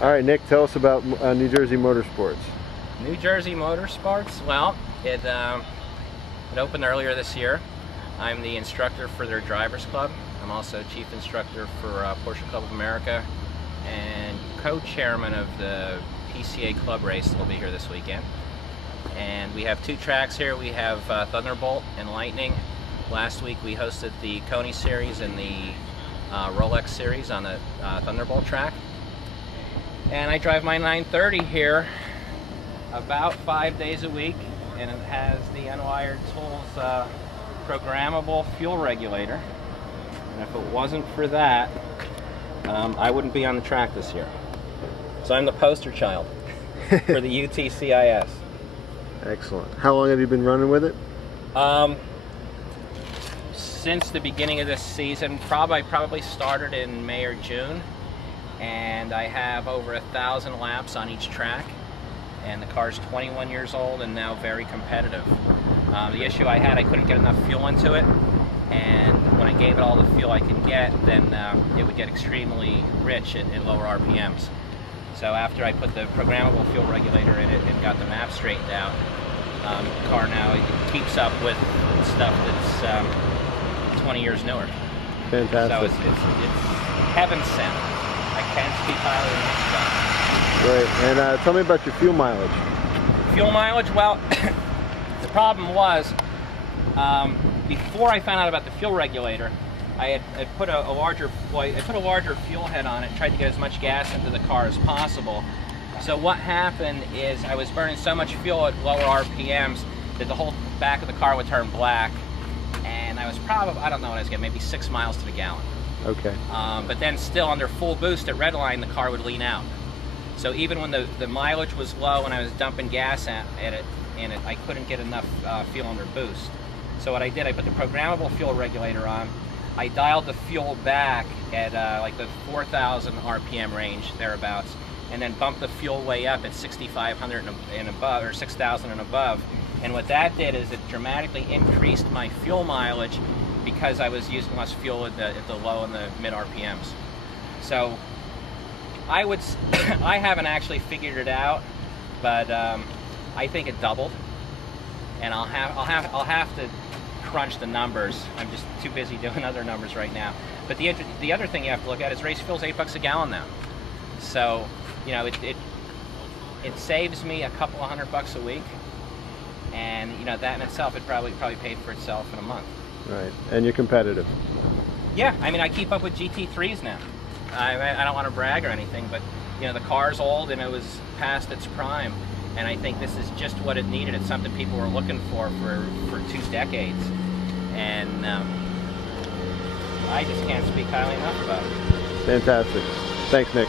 All right, Nick, tell us about New Jersey Motorsports. New Jersey Motorsports, well, it opened earlier this year. I'm the instructor for their drivers club. I'm also chief instructor for Porsche Club of America and co-chairman of the PCA club race that will be here this weekend. And we have two tracks here. We have Thunderbolt and Lightning. Last week we hosted the Coney Series and the Rolex Series on the Thunderbolt track. And I drive my 930 here about 5 days a week, and it has the UnwiredTools programmable fuel regulator. And if it wasn't for that, I wouldn't be on the track this year. So I'm the poster child for the UTCIS. Excellent. How long have you been running with it? Since the beginning of this season, probably started in May or June, and I have over 1,000 laps on each track, and the car's 21 years old and now very competitive. The issue I had, I couldn't get enough fuel into it, and when I gave it all the fuel I could get, then it would get extremely rich at lower RPMs. So after I put the programmable fuel regulator in it and got the map straightened out, the car now keeps up with stuff that's 20 years newer. Fantastic. So it's heaven sent. I can't speak highly enough about it. Great. And tell me about your fuel mileage. Fuel mileage, well, the problem was, before I found out about the fuel regulator, I put a larger fuel head on it, tried to get as much gas into the car as possible. So what happened is I was burning so much fuel at lower RPMs that the whole back of the car would turn black, and I was probably, I don't know what I was getting, maybe 6 miles to the gallon. Okay. But then still under full boost at redline, the car would lean out. So even when the mileage was low and I was dumping gas in it, I couldn't get enough fuel under boost. So what I did, I put the programmable fuel regulator on. I dialed the fuel back at like the 4,000 RPM range, thereabouts, and then bumped the fuel way up at 6,500 and above, or 6,000 and above. And what that did is it dramatically increased my fuel mileage because I was using less fuel at the low and the mid RPMs. So I haven't actually figured it out, but I think it doubled, and I'll have to crunch the numbers. I'm just too busy doing other numbers right now. But the other thing you have to look at is race fuel's $8 a gallon now. So you know it saves me a couple of $100 a week, and you know that in itself it probably paid for itself in a month. Right, and you're competitive. Yeah, I mean I keep up with GT3s now. I don't want to brag or anything, but you know the car's old and it was past its prime, and I think this is just what it needed. It's something people were looking for 2 decades, and I just can't speak highly enough about it. Fantastic. Thanks, Nick.